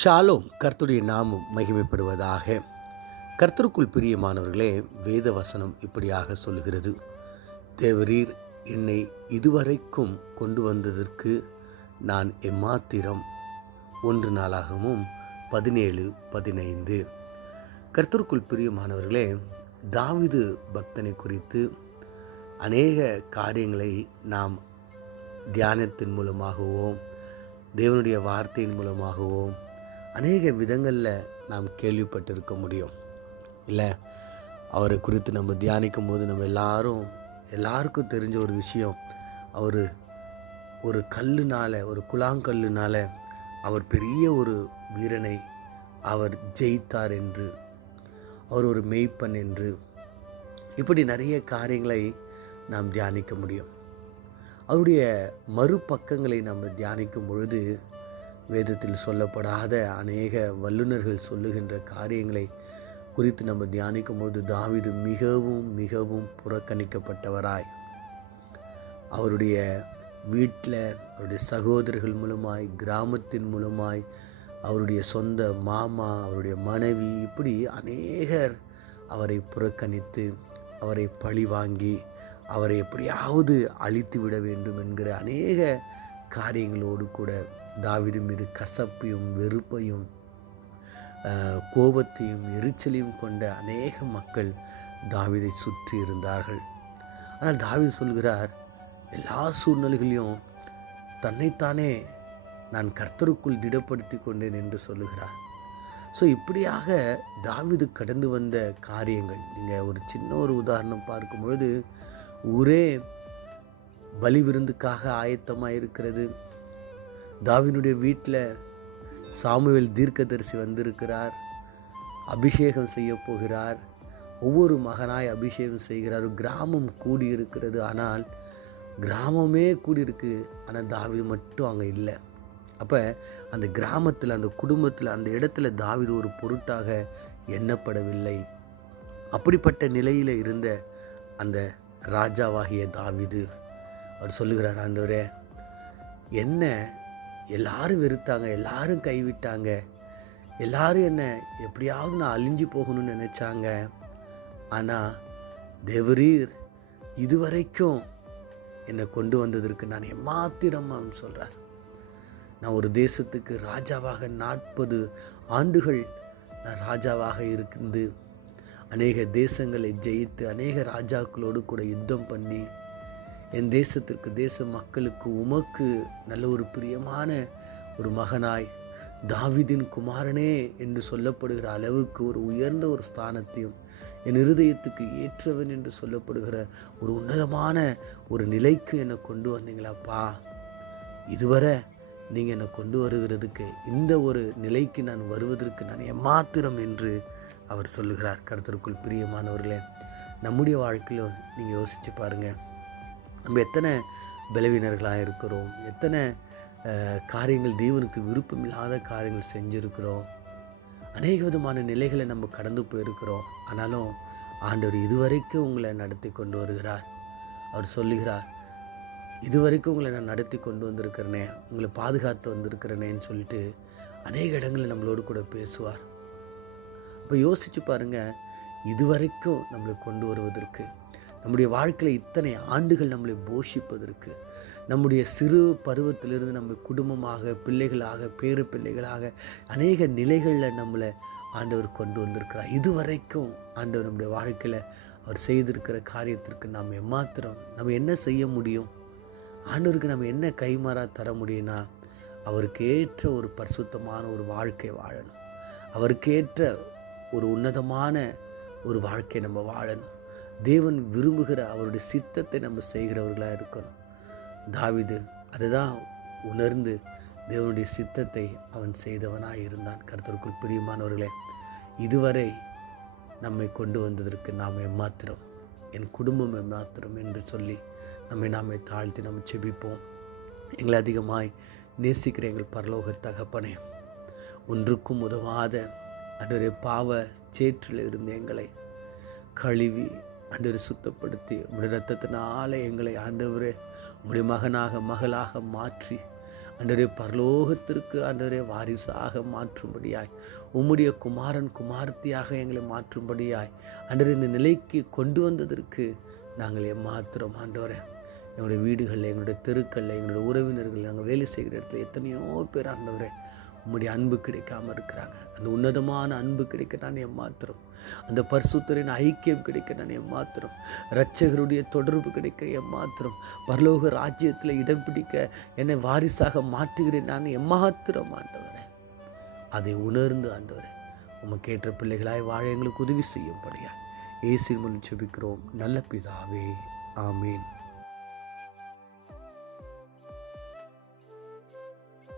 Shalom கர்த்தருடைய நாமம் மகிமைப்படுவதாக. கர்த்தருக்குள் பிரியமானவர்களே வேத வசனம் இப்படியாக சொல்லுகிறது. தேவரீர் என்னை இதுவரைக்கும் கொண்டு வந்ததற்கு நான் எம்மாத்திரம் ஒன்று நாளாகவும் பதினேழு பதினைந்து. கர்த்தருக்குள் பிரியமானவர்களே தாவிது பக்தனை குறித்து அநேக காரியங்களை நாம் தியானத்தின் மூலமாகவோ தேவனுடைய வார்த்தையின் மூலமாகவோ அநேக விதங்களில் நாம் கேள்விப்பட்டிருக்க முடியும். இல்லை? அவரை குறித்து நம்ம தியானிக்கும் போது நம்ம எல்லாரும் எல்லாருக்கும் தெரிஞ்ச ஒரு விஷயம். அவர் ஒரு கல்லுனால ஒரு குழாங்கல்லுனால அவர் பெரிய ஒரு வீரனை அவர் ஜெயித்தார் என்று அவர் ஒரு மெய்ப்பன் என்று இப்படி நிறைய காரியங்களை நாம் தியானிக்க முடியும். அவருடைய மறுபக்கங்களை நம்ம தியானிக்கும் பொழுது வேதத்தில் சொல்லப்படாத அநேக வல்லுநர்கள் சொல்லுகின்ற காரியங்களை குறித்து நம்ம தியானிக்கும் பொழுது தாவிது மிகவும் மிகவும் புறக்கணிக்கப்பட்டவராய். அவருடைய வீட்டில் அவருடைய சகோதரர்கள் மூலமாய் கிராமத்தின் மூலமாய் அவருடைய சொந்த மாமா அவருடைய மனைவி இப்படி அநேகர் அவரை புறக்கணித்து அவரை பழி வாங்கி அவரை எப்படியாவது அழித்து விட வேண்டும் என்கிற அநேக காரியங்களோடு கூட தாவிது மீது கசப்பையும் வெறுப்பையும் கோபத்தையும் எரிச்சலையும் கொண்ட அநேக மக்கள் தாவிதை சுற்றி இருந்தார்கள். ஆனால் தாவி சொல்கிறார் எல்லா சூழ்நிலைகளையும் தன்னைத்தானே நான் கர்த்தருக்குள் திடப்படுத்தி கொண்டேன் என்று சொல்லுகிறார். ஸோ இப்படியாக தாவிது கடந்து வந்த காரியங்கள் நீங்கள் ஒரு சின்ன ஒரு உதாரணம் பார்க்கும்பொழுது ஒரே ஊரே பலி விருந்துக்காக ஆயத்தமாக இருக்கிறது தாவினுடைய வீட்டில் சாமுவேல் தீர்க்கதரிசி வந்திருக்கிறார் அபிஷேகம் செய்ய போகிறார் ஒவ்வொரு மகனாய் அபிஷேகம் செய்கிறார். கிராமம் கூடியிருக்கிறது. ஆனால் கிராமமே கூடியிருக்கு. ஆனால் தாவிது மட்டும் அங்கே இல்லை. அப்போ அந்த கிராமத்தில் அந்த குடும்பத்தில் அந்த இடத்துல தாவிது ஒரு பொருட்டாக எண்ணப்படவில்லை. அப்படிப்பட்ட நிலையில் இருந்த அந்த ராஜாவாகிய தாவிது அவர் சொல்லுகிறார் ஆண்டவரே என்ன எல்லாரும் வெறுத்தாங்க எல்லாரும் கைவிட்டாங்க. எல்லாரும் என்ன எப்படியாவது நான் அழிஞ்சு போகணும்னு நினச்சாங்க. ஆனால் தேவரீர் இதுவரைக்கும் என்னை கொண்டு வந்ததற்கு நான் எம்மாத்திரமான்னு சொல்கிறார் நான் ஒரு தேசத்துக்கு ராஜாவாக நாற்பது ஆண்டுகள் நான் ராஜாவாக இருந்து அநேக தேசங்களை ஜெயித்து அநேக ராஜாக்களோடு கூட யுத்தம் பண்ணி என் தேசத்திற்கு தேச மக்களுக்கு உமக்கு நல்ல ஒரு பிரியமான ஒரு மகனாய் தாவிதின் குமாரனே என்று சொல்லப்படுகிற அளவுக்கு ஒரு உயர்ந்த ஒரு ஸ்தானத்தையும் என் இருதயத்துக்கு ஏற்றவன் என்று சொல்லப்படுகிற ஒரு உன்னதமான ஒரு நிலைக்கு என்னை கொண்டு வந்தீங்களாப்பா. இதுவரை நீங்கள் என்னை கொண்டு வருகிறதுக்கு இந்த ஒரு நிலைக்கு நான் வருவதற்கு நான் எம்மாத்திரம் என்று அவர் சொல்லுகிறார். கருத்திற்குள் பிரியமானவர்களே நம்முடைய வாழ்க்கையில் நீங்கள் யோசித்து பாருங்கள் நம்ம எத்தனை பலவீனர்களாக இருக்கிறோம் எத்தனை காரியங்கள் தேவனுக்கு விருப்பம் இல்லாத காரியங்கள் செஞ்சுருக்கிறோம் அநேக விதமான நிலைகளை நம்ம கடந்து போயிருக்கிறோம். ஆனாலும் ஆண்டவர் இதுவரைக்கும் உங்களை நடத்தி கொண்டு வருகிறார். அவர் சொல்லுகிறார் இதுவரைக்கும் உங்களை நான் நடத்தி கொண்டு வந்திருக்கிறேனே உங்களை பாதுகாத்து வந்திருக்கிறேனேன்னு சொல்லிட்டு அநேக இடங்களில் நம்மளோடு கூட பேசுவார். இப்போ யோசித்து பாருங்கள் இதுவரைக்கும் நம்மளை கொண்டு வருவதற்கு நம்முடைய வாழ்க்கையில் இத்தனை ஆண்டுகள் நம்மளை போஷிப்பதற்கு நம்முடைய சிறு பருவத்திலிருந்து நம்ம குடும்பமாக பிள்ளைகளாக பேரு பிள்ளைகளாக அநேக நிலைகளில் நம்மளை ஆண்டவர் கொண்டு வந்திருக்கிறார். இதுவரைக்கும் ஆண்டவர் நம்முடைய வாழ்க்கையில் அவர் செய்திருக்கிற காரியத்திற்கு நாம் எம்மாத்திரம் நம்ம என்ன செய்ய முடியும்? ஆண்டவருக்கு நம்ம என்ன கைமாறா தர முடியும்னா அவருக்கு ஏற்ற ஒரு பரிசுத்தமான ஒரு வாழ்க்கை வாழணும். அவருக்கேற்ற ஒரு உன்னதமான ஒரு வாழ்க்கை நம்ம வாழணும். தேவன் விரும்புகிற அவருடைய சித்தத்தை நம்ம செய்கிறவர்களாக இருக்கணும். தாவிது அதுதான் உணர்ந்து தேவனுடைய சித்தத்தை அவன் செய்தவனாக இருந்தான். கருத்தருக்குள் பிரியமானவர்களே இதுவரை நம்மை கொண்டு வந்ததற்கு நாம் எம்மாத்திரம் என் குடும்பம் எம்மாத்திரம் என்று சொல்லி நம்மை நாமே தாழ்த்தி நம்ம செபிப்போம். எங்களை அதிகமாய் நேசிக்கிற எங்கள் பரலோக தகப்பனே ஒன்றுக்கும் உதவாத அன்றொரு பாவ சேற்றில் இருந்த எங்களை கழுவி அன்று சுத்தப்படுத்தி உடைய ரத்தத்தினால எங்களை ஆண்டவரே உடைய மகனாக மகளாக மாற்றி அன்றரே பரலோகத்திற்கு அன்றரே வாரிசாக மாற்றும்படியாய் உம்முடைய குமாரன் குமார்த்தியாக எங்களை மாற்றும்படியாய் அன்றரே இந்த நிலைக்கு கொண்டு வந்ததற்கு நாங்கள் ஏமாத்திரம் ஆண்டவரே. எங்களுடைய வீடுகளில் எங்களுடைய தெருக்களில் எங்களுடைய உறவினர்கள் நாங்கள் வேலை செய்கிற இடத்துல எத்தனையோ பேர் ஆண்டவரே உம்முடைய அன்பு கிடைக்காம இருக்கிறாங்க. அந்த உன்னதமான அன்பு கிடைக்க நான் ஏமாத்திரம் அந்த பரிசுத்தரின் ஐக்கியம் கிடைக்க நான் ஏமாத்திரம் இரட்சகருடைய தொடர்பு கிடைக்க ஏமாத்திரம் பரலோக ராஜ்யத்தில் இடம் பிடிக்க என்னை வாரிசாக மாற்றுகிறேன் நான் எம்மாத்திரம் ஆண்டவரே. அதை உணர்ந்து ஆண்டவரே உமக்கு ஏற்ற பிள்ளைகளாய் வாழ எங்களுக்கு உதவி செய்யும்படியா ஏசின் மூலம் செபிக்கிறோம் நல்ல பிதாவே ஆமீன்.